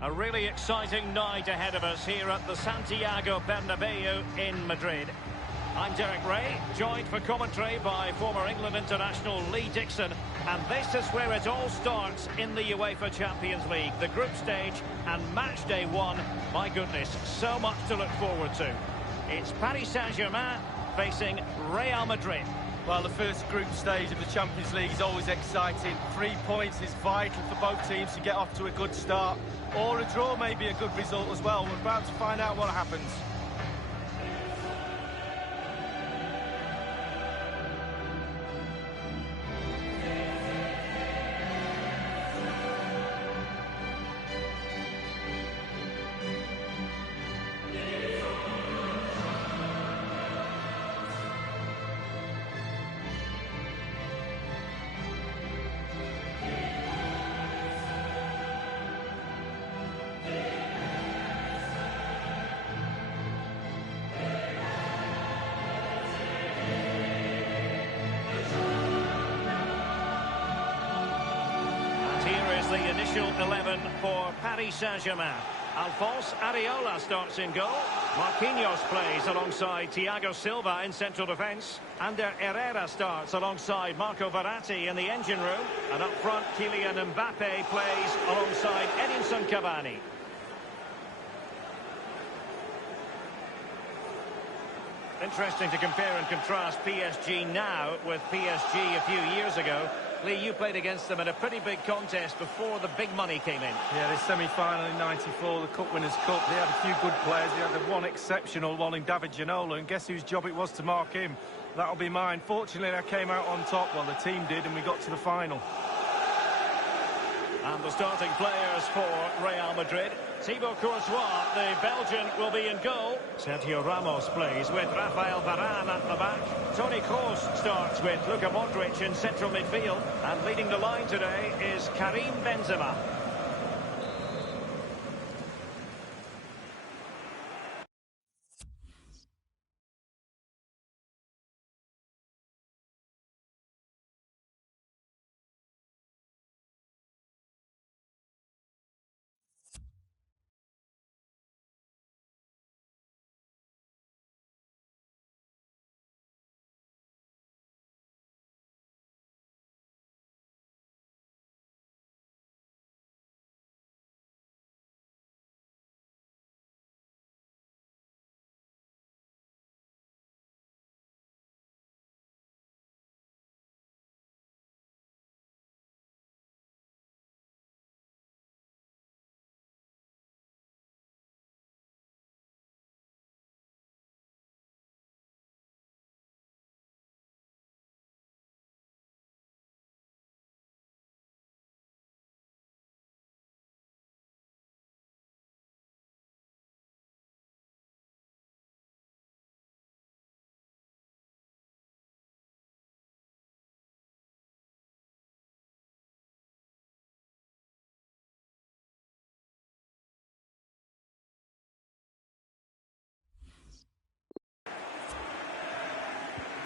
A really exciting night ahead of us here at the Santiago Bernabeu in Madrid. I'm Derek Ray, joined for commentary by former England international Lee Dixon. And this is where it all starts in the UEFA Champions League. The group stage and match day one. My goodness, so much to look forward to. It's Paris Saint-Germain facing Real Madrid. Well, the first group stage of the Champions League is always exciting. 3 points is vital for both teams to get off to a good start. Or a draw may be a good result as well. We're about to find out what happens. The initial 11 for Paris Saint-Germain. Alphonse Areola starts in goal. Marquinhos plays alongside Thiago Silva in central defence. Ander Herrera starts alongside Marco Verratti in the engine room. And up front, Kylian Mbappe plays alongside Edinson Cavani. Interesting to compare and contrast PSG now with PSG a few years ago. Lee, you played against them in a pretty big contest before the big money came in. Yeah, the semi-final in '94, the Cup Winners' Cup. They had a few good players. They had the one exceptional one in David Ginola, and guess whose job it was to mark him? That'll be mine. Fortunately, I came out on top. Well, the team did, and we got to the final. And the starting players for Real Madrid. Thibaut Courtois, the Belgian, will be in goal. Sergio Ramos plays with Rafael Varane at the back. Toni Kroos starts with Luka Modric in central midfield. And leading the line today is Karim Benzema.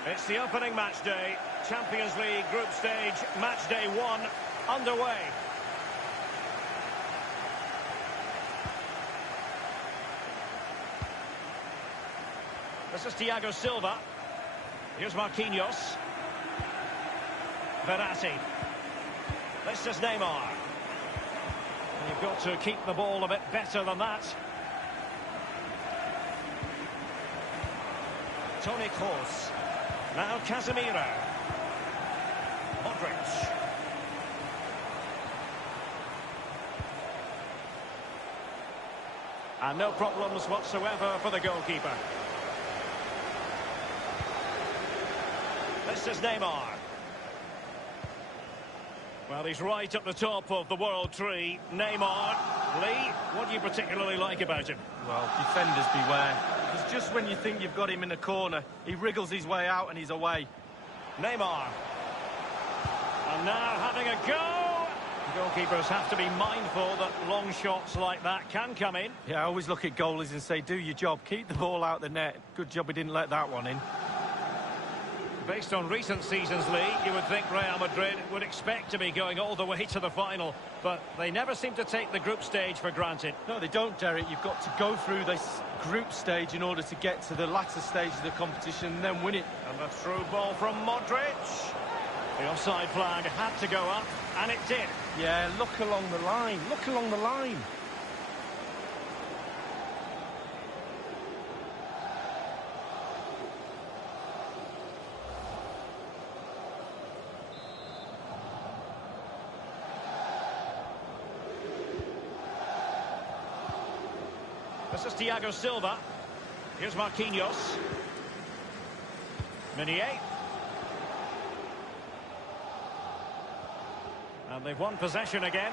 It's the opening match day. Champions League group stage, match day one, underway. This is Thiago Silva. Here's Marquinhos. Verratti. This is Neymar. And you've got to keep the ball a bit better than that. Toni Kroos. Now Casemiro. Modric. And no problems whatsoever for the goalkeeper. This is Neymar. Well, he's right at the top of the world tree. Neymar. Lee, what do you particularly like about him? Well, defenders beware. It's just when you think you've got him in the corner, he wriggles his way out and he's away. Neymar. And now having a go. Goalkeepers have to be mindful that long shots like that can come in. Yeah, I always look at goalies and say, do your job, keep the ball out the net. Good job he didn't let that one in. Based on recent seasons, Lee, you would think Real Madrid would expect to be going all the way to the final, but they never seem to take the group stage for granted. No, they don't, Derek. You've got to go through this group stage in order to get to the latter stage of the competition and then win it. And the through ball from Modric. The offside flag had to go up, and it did. Yeah, look along the line. Look along the line. This is Thiago Silva. Here's Marquinhos. Meunier. And they've won possession again.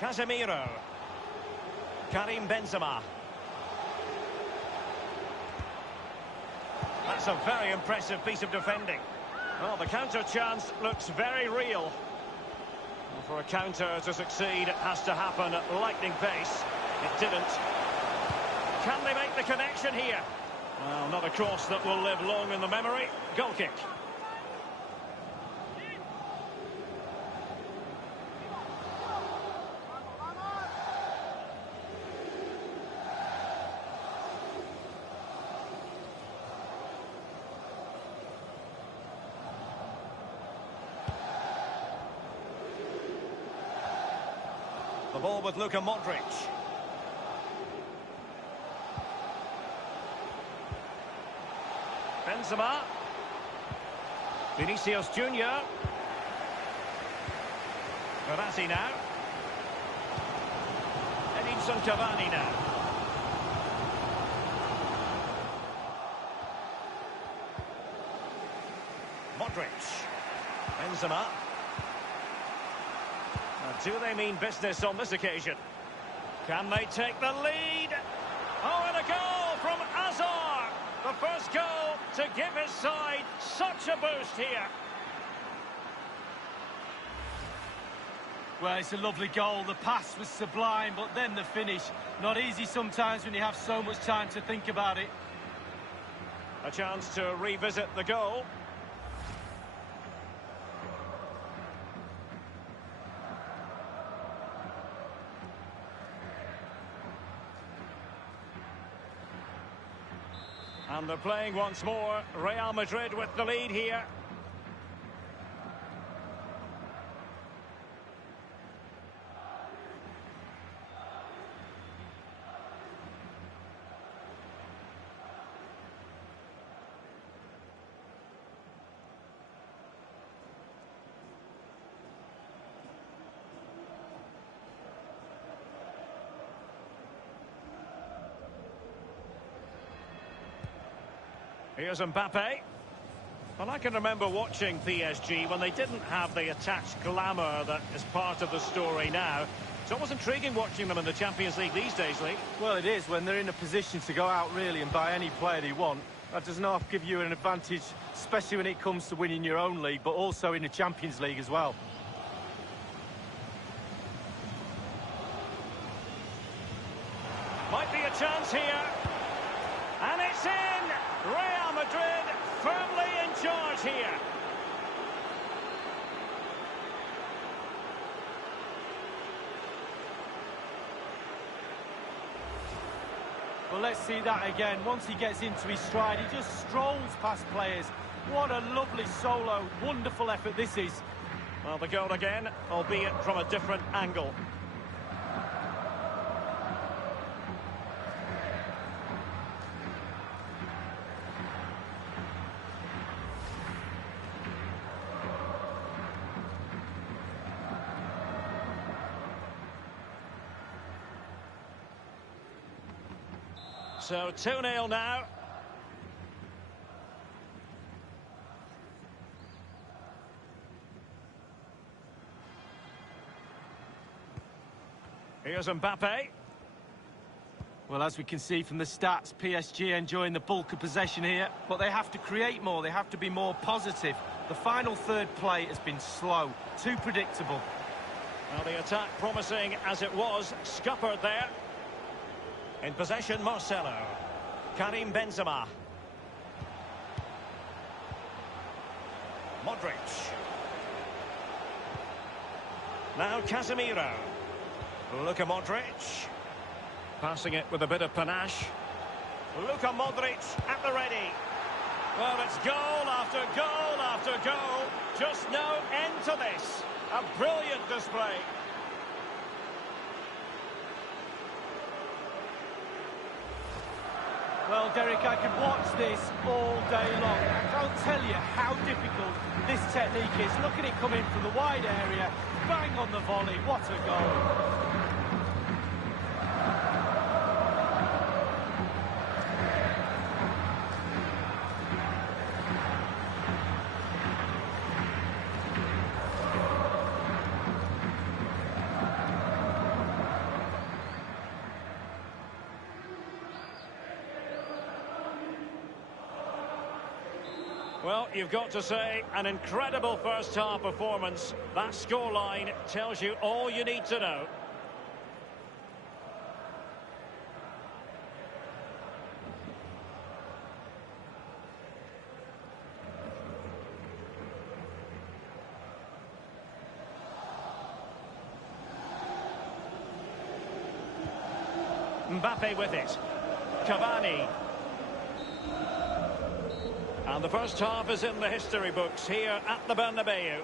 Casemiro. Karim Benzema. That's a very impressive piece of defending. Well, the counter chance looks very real. For a counter to succeed, it has to happen at lightning pace. It didn't. Can they make the connection here? Well, not a cross that will live long in the memory. Goal kick. The ball with Luka Modric. Benzema. Vinicius Junior. Verratti now. Edinson Cavani now. Modric. Benzema. Do they mean business on this occasion? Can they take the lead? Oh, and a goal from Azar! The first goal to give his side such a boost here. Well, it's a lovely goal. The pass was sublime, but then the finish. Not easy sometimes when you have so much time to think about it. A chance to revisit the goal. And they're playing once more. Real Madrid with the lead here. Here's Mbappe. Well, I can remember watching PSG when they didn't have the attached glamour that is part of the story now. It's always intriguing watching them in the Champions League these days, Lee. Well, it is when they're in a position to go out really and buy any player they want. That does not give you an advantage, especially when it comes to winning your own league, but also in the Champions League as well. Might be a chance here. And it's in! Real Madrid firmly in charge here. Well, let's see that again. Once he gets into his stride, he just strolls past players. What a lovely solo. Wonderful effort this is. Well, the goal again, albeit from a different angle. So 2-0 now. Here's Mbappe. Well, as we can see from the stats, PSG enjoying the bulk of possession here, but they have to create more, they have to be more positive. The final third play has been slow, too predictable. Well, the attack promising as it was, scuppered there. In possession, Marcelo. Karim Benzema. Modric. Now Casemiro. Luka Modric. Passing it with a bit of panache. Luka Modric at the ready. Well, it's goal after goal after goal. Just no end to this. A brilliant display. Well, Derek, I could watch this all day long. I can't tell you how difficult this technique is. Look at it coming from the wide area. Bang on the volley. What a goal. Well, you've got to say, an incredible first-half performance. That scoreline tells you all you need to know. Mbappe with it. Cavani. And the first half is in the history books here at the Bernabeu.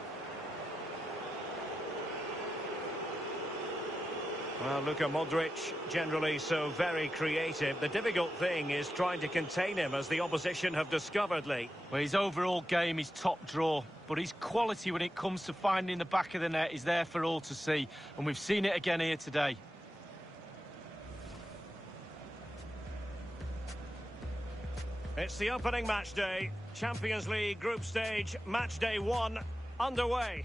Well, Luka Modric, generally so very creative. The difficult thing is trying to contain him, as the opposition have discovered, Lee. Well, his overall game is top draw, but his quality when it comes to finding the back of the net is there for all to see. And we've seen it again here today. It's the opening match day. Champions League group stage, match day 1, underway.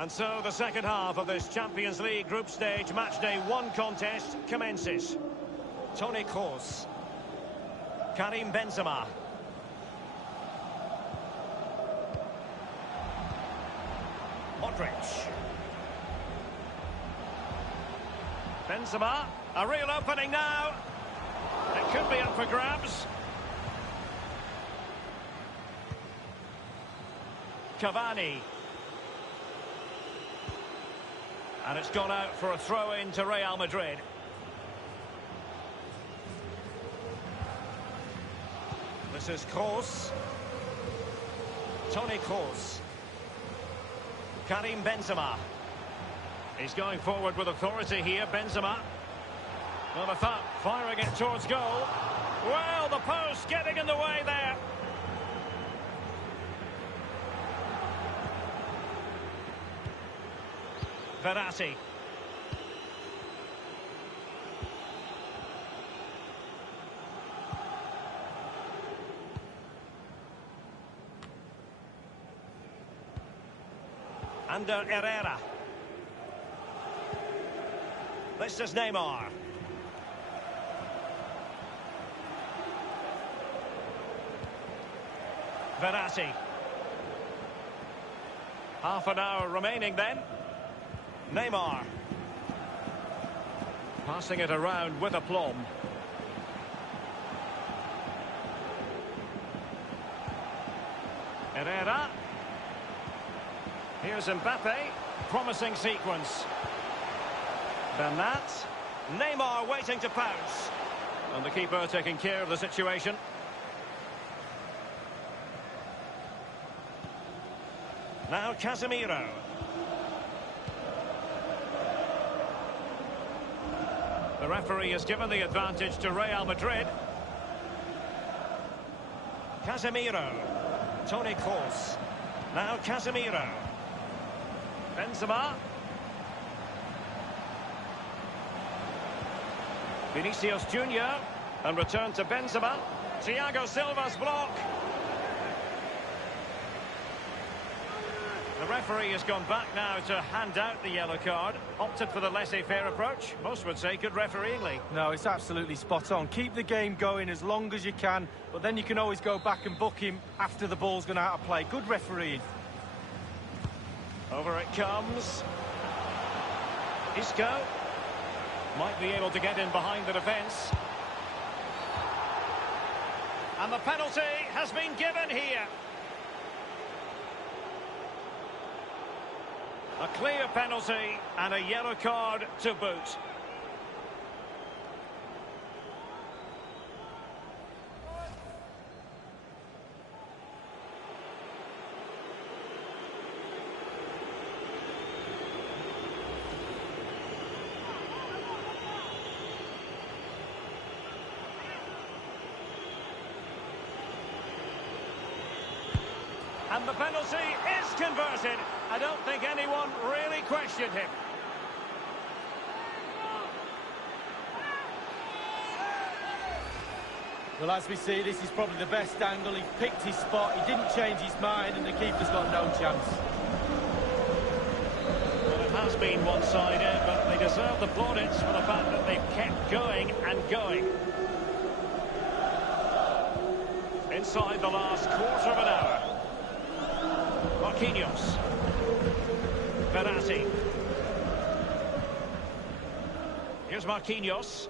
And so the second half of this Champions League group stage matchday 1 contest commences. Toni Kroos. Karim Benzema. Modric. Benzema, a real opening now. It could be up for grabs. Cavani. And it's gone out for a throw-in to Real Madrid. This is Kroos. Toni Kroos. Karim Benzema. He's going forward with authority here, Benzema. Well, the thought, firing it towards goal. Well, the post getting in the way there. Verratti. Under Herrera. This is Neymar. Verratti. Half an hour remaining then. Neymar. Passing it around with aplomb. Herrera. Here's Mbappe. Promising sequence. Bernat. Neymar waiting to pounce. And the keeper taking care of the situation. Now Casemiro. The referee has given the advantage to Real Madrid. Casemiro. Toni Kroos. Now Casemiro. Benzema. Vinicius Junior. And return to Benzema. Thiago Silva's block. The referee has gone back now to hand out the yellow card. Opted for the laissez-faire approach. Most would say good refereeingly. No, it's absolutely spot on. Keep the game going as long as you can, but then you can always go back and book him after the ball's gone out of play. Good refereeing. Over it comes. Isco. Might be able to get in behind the defence. And the penalty has been given here. A clear penalty and a yellow card to boot. And the penalty is converted. I don't think anyone really questioned him. Well, as we see, this is probably the best angle. He picked his spot, he didn't change his mind, and the keeper's got no chance. Well, it has been one-sided, but they deserve the plaudits for the fact that they've kept going and going. Inside the last quarter of an hour. Marquinhos. Verratti. Here's Marquinhos.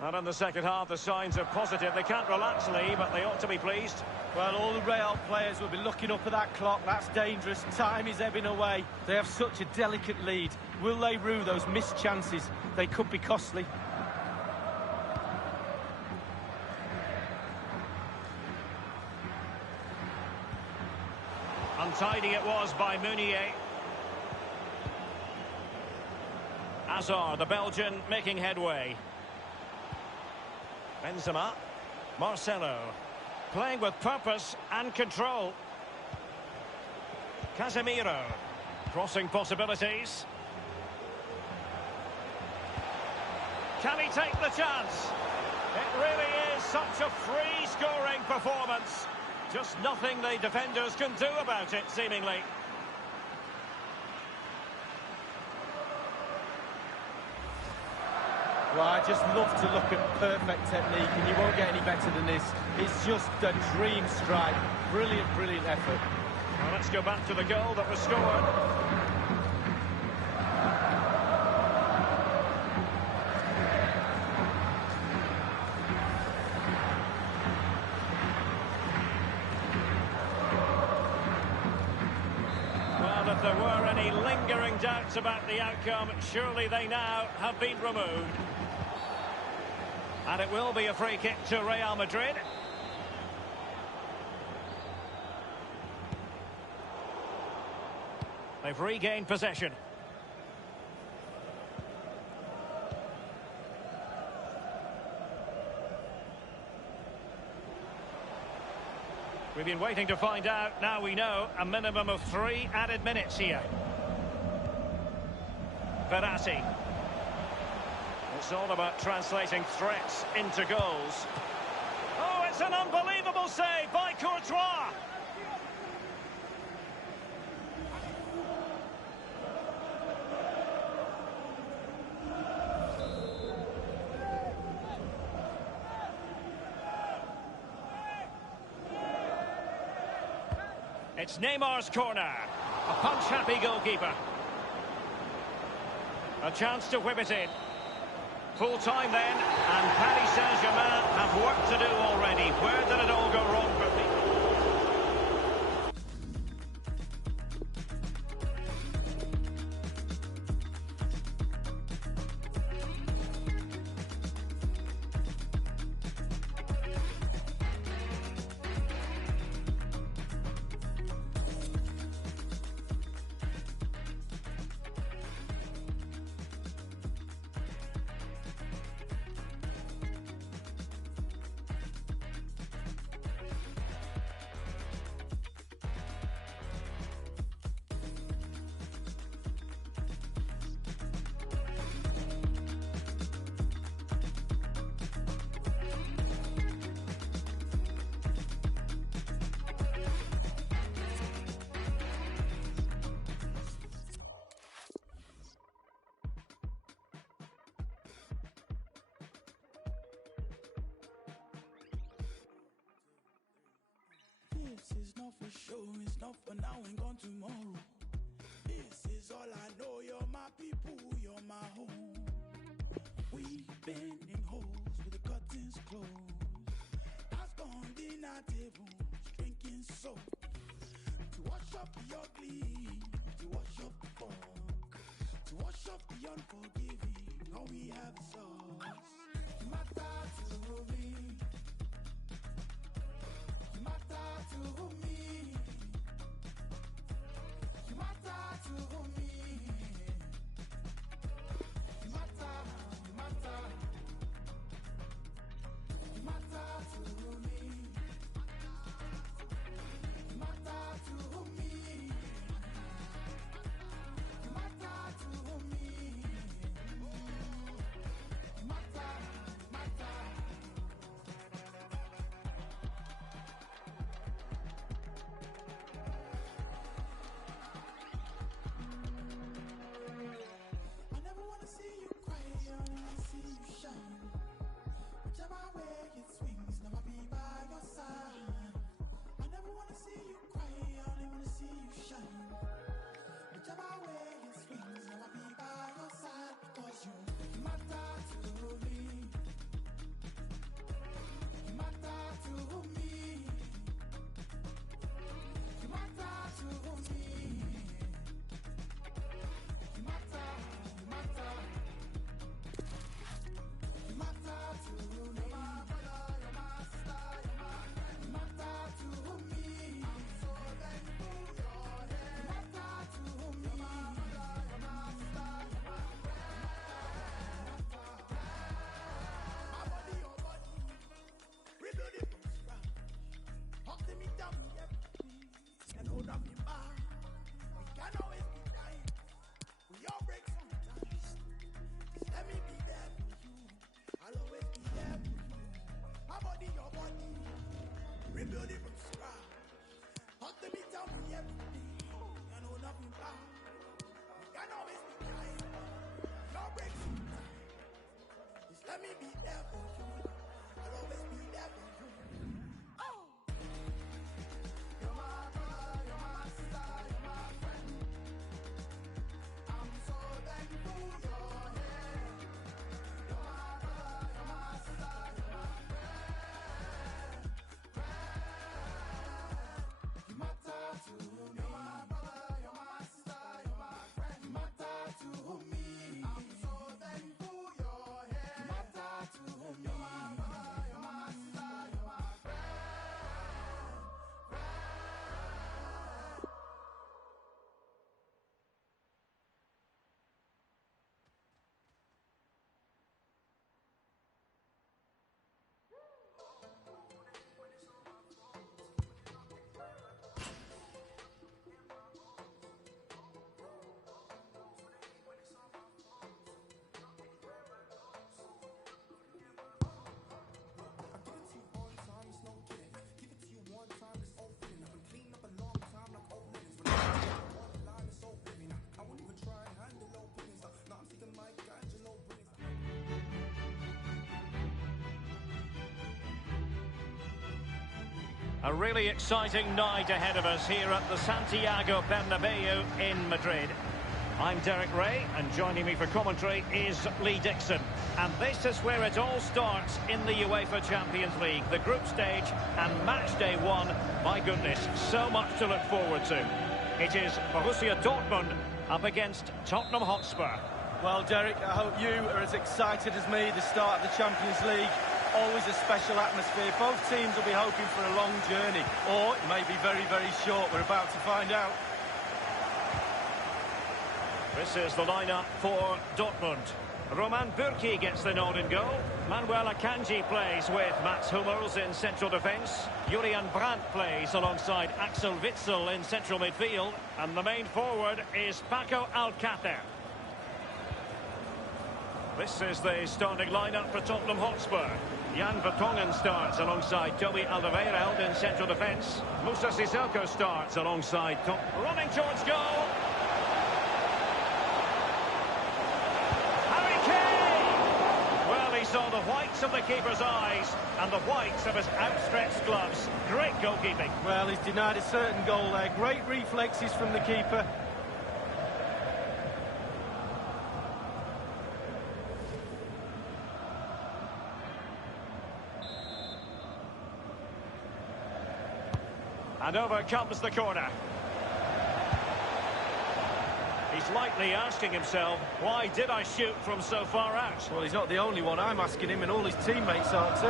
And in the second half, the signs are positive. They can't relax, Lee, but they ought to be pleased. Well, all the Real players will be looking up at that clock. That's dangerous. Time is ebbing away. They have such a delicate lead. Will they rue those missed chances? They could be costly. Untidy it was by Meunier. Hazard, the Belgian, making headway. Benzema. Marcelo. Playing with purpose and control. Casemiro. Crossing possibilities. Can he take the chance? It really is such a free-scoring performance. Just nothing the defenders can do about it, seemingly. Well, I just love to look at perfect technique, and you won't get any better than this. It's just a dream strike. Brilliant, brilliant effort. Well, let's go back to the goal that was scored. Well, if there were any lingering doubts about the outcome, surely they now have been removed. And it will be a free kick to Real Madrid. They've regained possession. We've been waiting to find out. Now we know a minimum of 3 added minutes here. Verratti. It's all about translating threats into goals. Oh, it's an unbelievable save by Courtois. It's Neymar's corner. A punch-happy goalkeeper. A chance to whip it in. Full time then, and Paris Saint-Germain have work to do already. Where did it all go wrong for me? now and gone tomorrow. This is all I know. You're my people, you're my home. We've been in holes with the curtains closed. I've gone dinner tables, drinking soap. To wash up the ugly, to wash up the fog, to wash up the unforgiving. All we have is us. You matter to me. You matter to me. You matter to me. You matter, you matter. You matter to me. You matter to me. You matter to me. You matter, you matter. I never wanna see you cry, I wanna see you shine. Whichever way it swings, never be by your side. I never wanna see you cry, I only wanna see you shine. Whichever way it swings, never be by your side. Because you matter to me. You matter to me. You matter to me. You matter, you matter. You matter to me. You're my brother, you're my sister, you're my friend. You matter to me. I'm so thankful you're here. You matter to me. You're my brother, you're my sister, you're my friend. My body, your body. Rebuild it from scratch. Hug to me, down me everything. And hold up me back. We can always be dying. We all break sometimes. Just let me be there for you. I'll always be there for you. My body, your body. Rebuild it from scratch. Hug to me, tell me everything. And hold up me back. We can always be dying. We all break sometimes. Just let me be there for you. I'll always be there for you. Oh! You're my brother, you're my sister, you're my friend. I'm so thankful you're here. You're my brother, you're my sister, you're my friend. You matter to me. You're my brother, you're my sister, you're my friend. You matter to me. I'm so thankful you're here. You matter to me. You're my brother, you're my sister, you're my friend. A really exciting night ahead of us here at the Santiago Bernabeu in Madrid. I'm Derek Ray, and joining me for commentary is Lee Dixon. And this is where it all starts in the UEFA Champions League. The group stage and match day one. My goodness, so much to look forward to. It is Borussia Dortmund up against Tottenham Hotspur. Well, Derek, I hope you are as excited as me. The start of the Champions League, always a special atmosphere. Both teams will be hoping for a long journey, or it may be very, very short. We're about to find out. This is the lineup for Dortmund. Roman Bürki gets the nod in goal. Manuel Akanji plays with Mats Hummels in central defence. Julian Brandt plays alongside Axel Witsel in central midfield. And the main forward is Paco Alcácer. This is the starting lineup for Tottenham Hotspur. Jan Vertonghen starts alongside Toby Alderweireld in central defence. Moussa Sissoko starts alongside running towards goal. saw the whites of the keeper's eyes and the whites of his outstretched gloves. Great goalkeeping. Well, he's denied a certain goal there. Great reflexes from the keeper. And over comes the corner. He's likely asking himself, why did I shoot from so far out? Well, he's not the only one. I'm asking him, and all his teammates are too.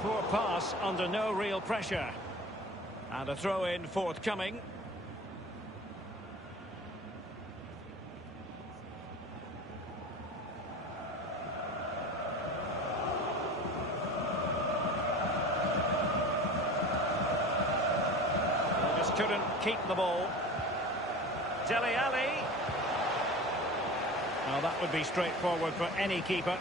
Poor pass under no real pressure. And a throw-in forthcoming. Couldn't keep the ball. Dele Alli. Well, that would be straightforward for any keeper.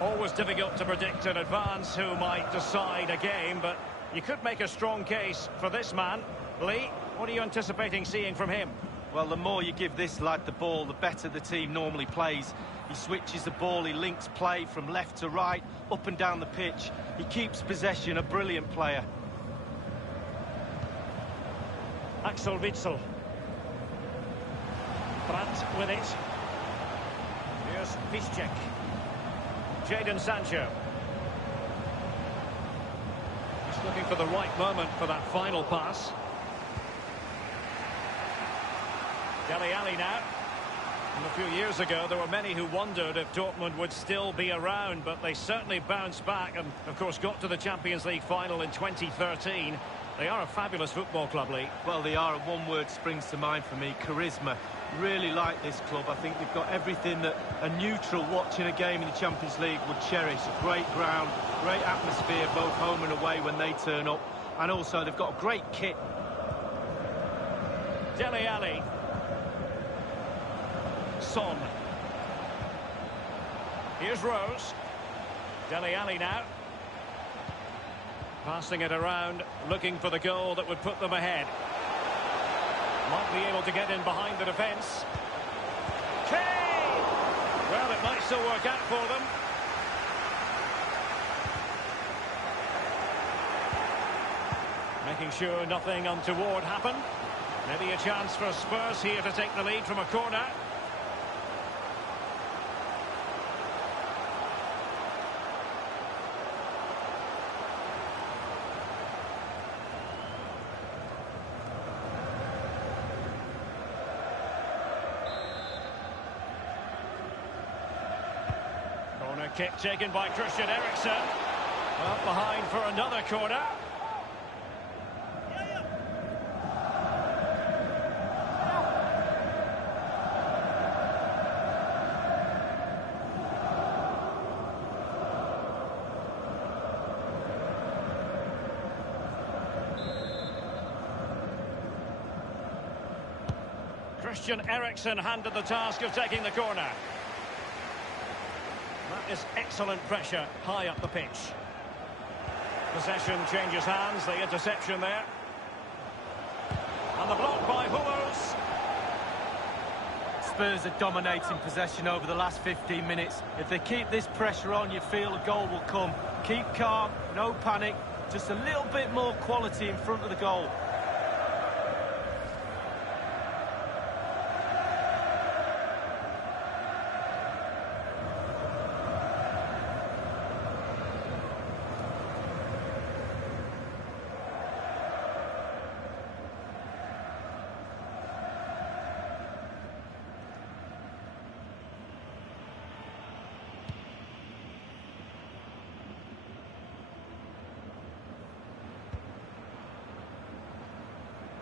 Always difficult to predict in advance who might decide a game, but you could make a strong case for this man. Lee, what are you anticipating seeing from him? Well, the more you give this lad the ball, the better the team normally plays. He switches the ball, he links play from left to right, up and down the pitch. He keeps possession, a brilliant player. Axel Witsel. Brandt with it. Here's Piszczek. Jadon Sancho. He's looking for the right moment for that final pass. Dele Alli now. And a few years ago, there were many who wondered if Dortmund would still be around, but they certainly bounced back and, of course, got to the Champions League final in 2013. They are a fabulous football club, Lee. Well, they are, and one word springs to mind for me, charisma. Really like this club. I think they've got everything that a neutral watching a game in the Champions League would cherish. A great ground, great atmosphere, both home and away when they turn up. And also, they've got a great kit. Dele Alli. Son. Here's Rose. Dele Alli now. Passing it around, looking for the goal that would put them ahead. Might be able to get in behind the defence. Kane! Well, it might still work out for them. Making sure nothing untoward happened. Maybe a chance for Spurs here to take the lead from a corner. Corner kick taken by Christian Eriksen. Well, behind for another corner. Christian Eriksen handed the task of taking the corner. That is excellent pressure high up the pitch. Possession changes hands, the interception there. And the block by Hummels. Spurs are dominating possession over the last 15 minutes. If they keep this pressure on, you feel a goal will come. Keep calm, no panic, just a little bit more quality in front of the goal.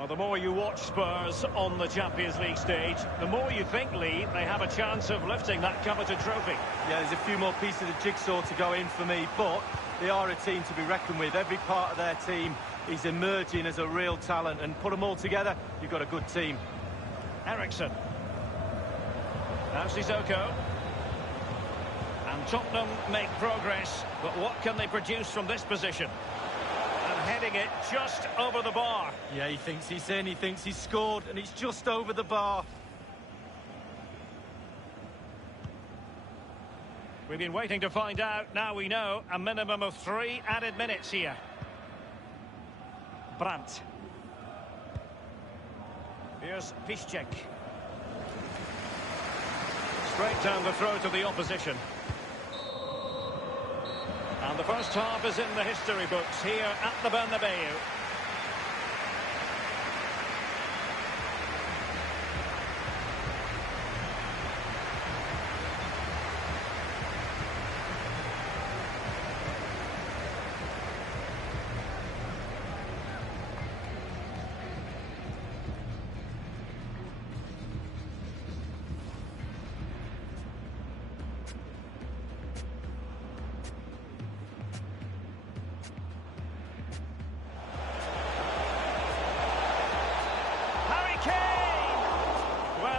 Well, the more you watch Spurs on the Champions League stage, the more you think, Lee, they have a chance of lifting that coveted trophy. Yeah, there's a few more pieces of the jigsaw to go in for me, but they are a team to be reckoned with. Every part of their team is emerging as a real talent, and put them all together, you've got a good team. Ericsson. Now Sissoko. And Tottenham make progress, but what can they produce from this position? And heading it just over the bar. Yeah, he thinks he's in, he thinks he's scored, and it's just over the bar. We've been waiting to find out. Now we know a minimum of 3 added minutes here. Brandt. Here's Piszczek. Straight down the throat of the opposition. And the first half is in the history books here at the Bernabeu.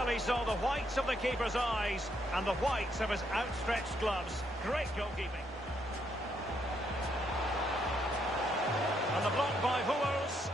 He saw the whites of the keeper's eyes and the whites of his outstretched gloves. Great goalkeeping. And the block by Hummels.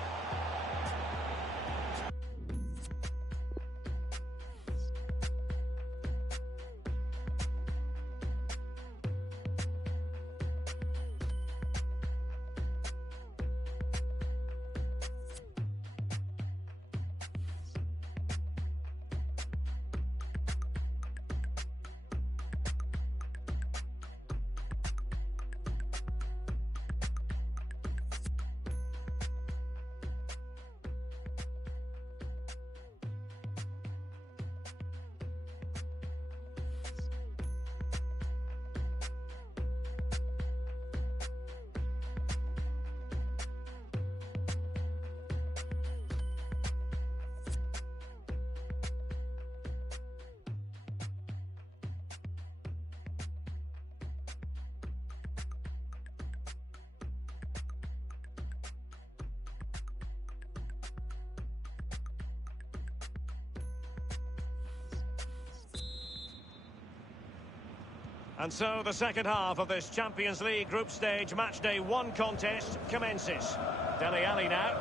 And so the second half of this Champions League group stage matchday 1 contest commences. Dele Alli now.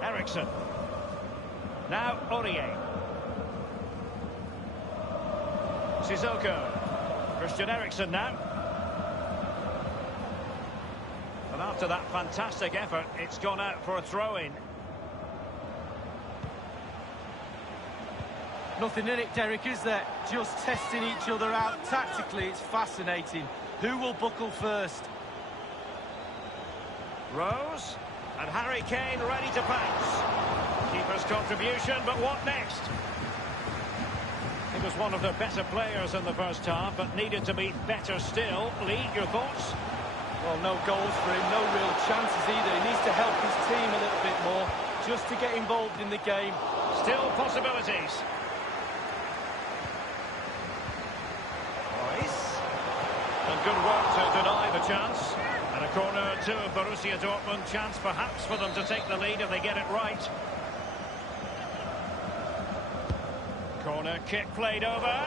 Ericsson. Now Aurier. Sissoko. Christian Eriksen now. And after that fantastic effort, it's gone out for a throw-in. Nothing in it, Derek, is there? Just testing each other out tactically. It's fascinating. Who will buckle first? Rose, and Harry Kane ready to pounce. Keeper's contribution, but what next? He was one of their better players in the first half, but needed to be better still. Lee, your thoughts? Well, no goals for him, no real chances either. He needs to help his team a little bit more, just to get involved in the game. Still possibilities. And good work to deny the chance. And a corner to Borussia Dortmund. Chance perhaps for them to take the lead if they get it right. Corner kick played over.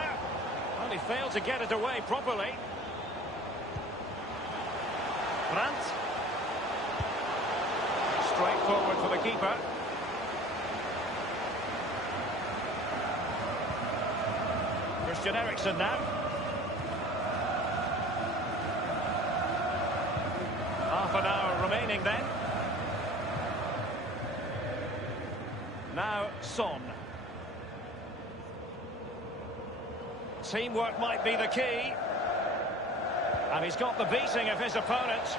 Well, he failed to get it away properly. Brandt. Straight forward for the keeper. Christian Eriksen now. Half an hour remaining then. Now Son. Teamwork might be the key. And he's got the beating of his opponent.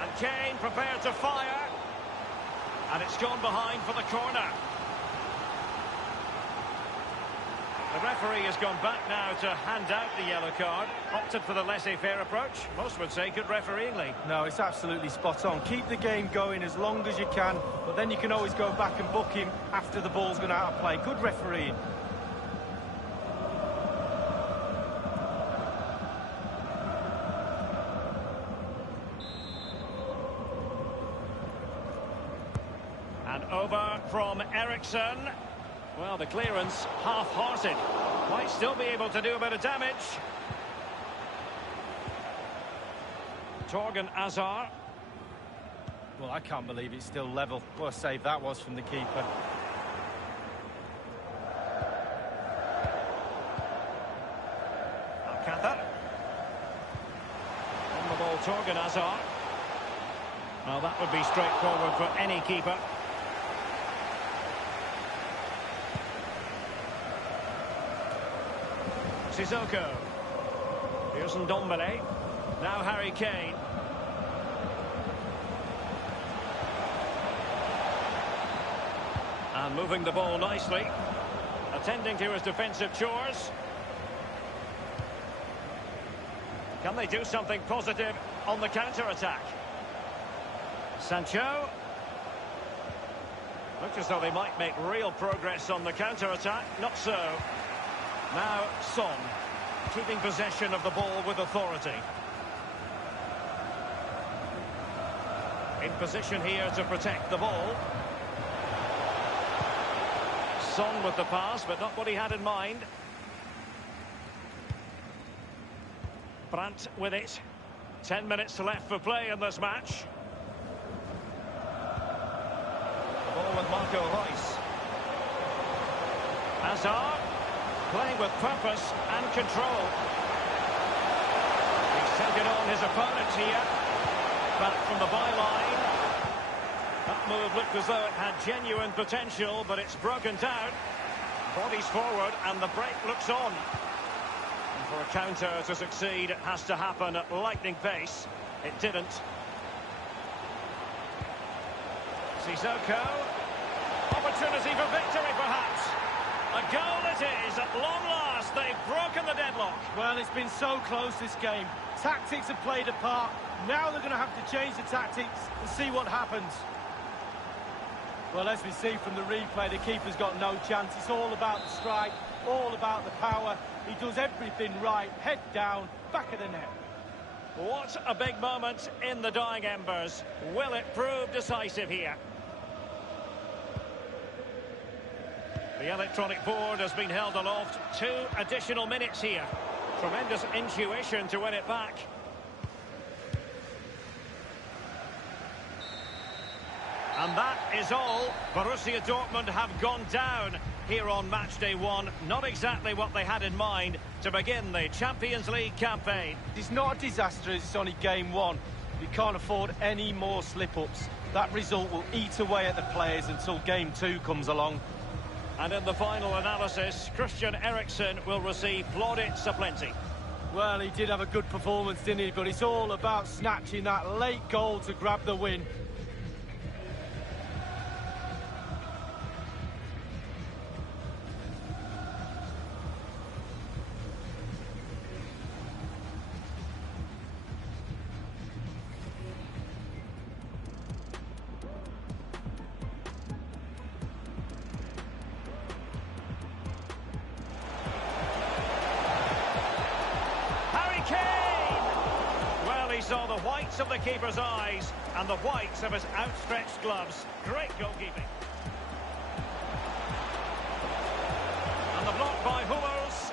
And Kane prepared to fire. And it's gone behind for the corner. The referee has gone back now to hand out the yellow card. Opted for the laissez-faire approach. Most would say good refereeing, Lee. No, it's absolutely spot on. Keep the game going as long as you can, but then you can always go back and book him after the ball's gone out of play. Good refereeing. from Eriksson. Well, the clearance half-hearted. Might still be able to do a bit of damage. Torgan Hazard. Well, I can't believe it's still level. What a save that was from the keeper. Alcácer. On the ball, Torgan Hazard. Well, that would be straightforward for any keeper. Sissoko. Here's Ndombele. Now Harry Kane. And moving the ball nicely. Attending to his defensive chores. Can they do something positive on the counter-attack? Sancho. Looks as though they might make real progress on the counter-attack. Not so. Now Son, keeping possession of the ball with authority. In position here to protect the ball. Son with the pass, but not what he had in mind. Brandt with it. 10 minutes left for play in this match. The ball with Marco Reus. Hazard. Playing with purpose and control. He's taken on his opponent here. Back from the byline. That move looked as though it had genuine potential, but it's broken down. Bodies forward and the break looks on. And for a counter to succeed, it has to happen at lightning pace. It didn't. Sissoko. Opportunity for victory, perhaps. A goal it is, at long last. They've broken the deadlock. Well, it's been so close, this game. Tactics have played a part. Now they're going to have to change the tactics and see what happens. Well, as we see from the replay, the keeper's got no chance. It's all about the strike, all about the power. He does everything right. Head down, back of the net. What a big moment in the dying embers. Will it prove decisive here? The electronic board has been held aloft. 2 additional minutes here. Tremendous intuition to win it back. And that is all. Borussia Dortmund have gone down here on match day 1. Not exactly what they had in mind to begin the Champions League campaign. It's not a disaster, it's only game 1. You can't afford any more slip-ups. That result will eat away at the players until game 2 comes along. And in the final analysis, Christian Eriksen will receive plaudits aplenty. Well, he did have a good performance, didn't he? But it's all about snatching that late goal to grab the win. Saw the whites of the keeper's eyes and the whites of his outstretched gloves. Great goalkeeping. And the block by Hummels.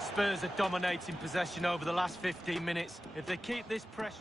Spurs are dominating possession over the last 15 minutes. If they keep this pressure...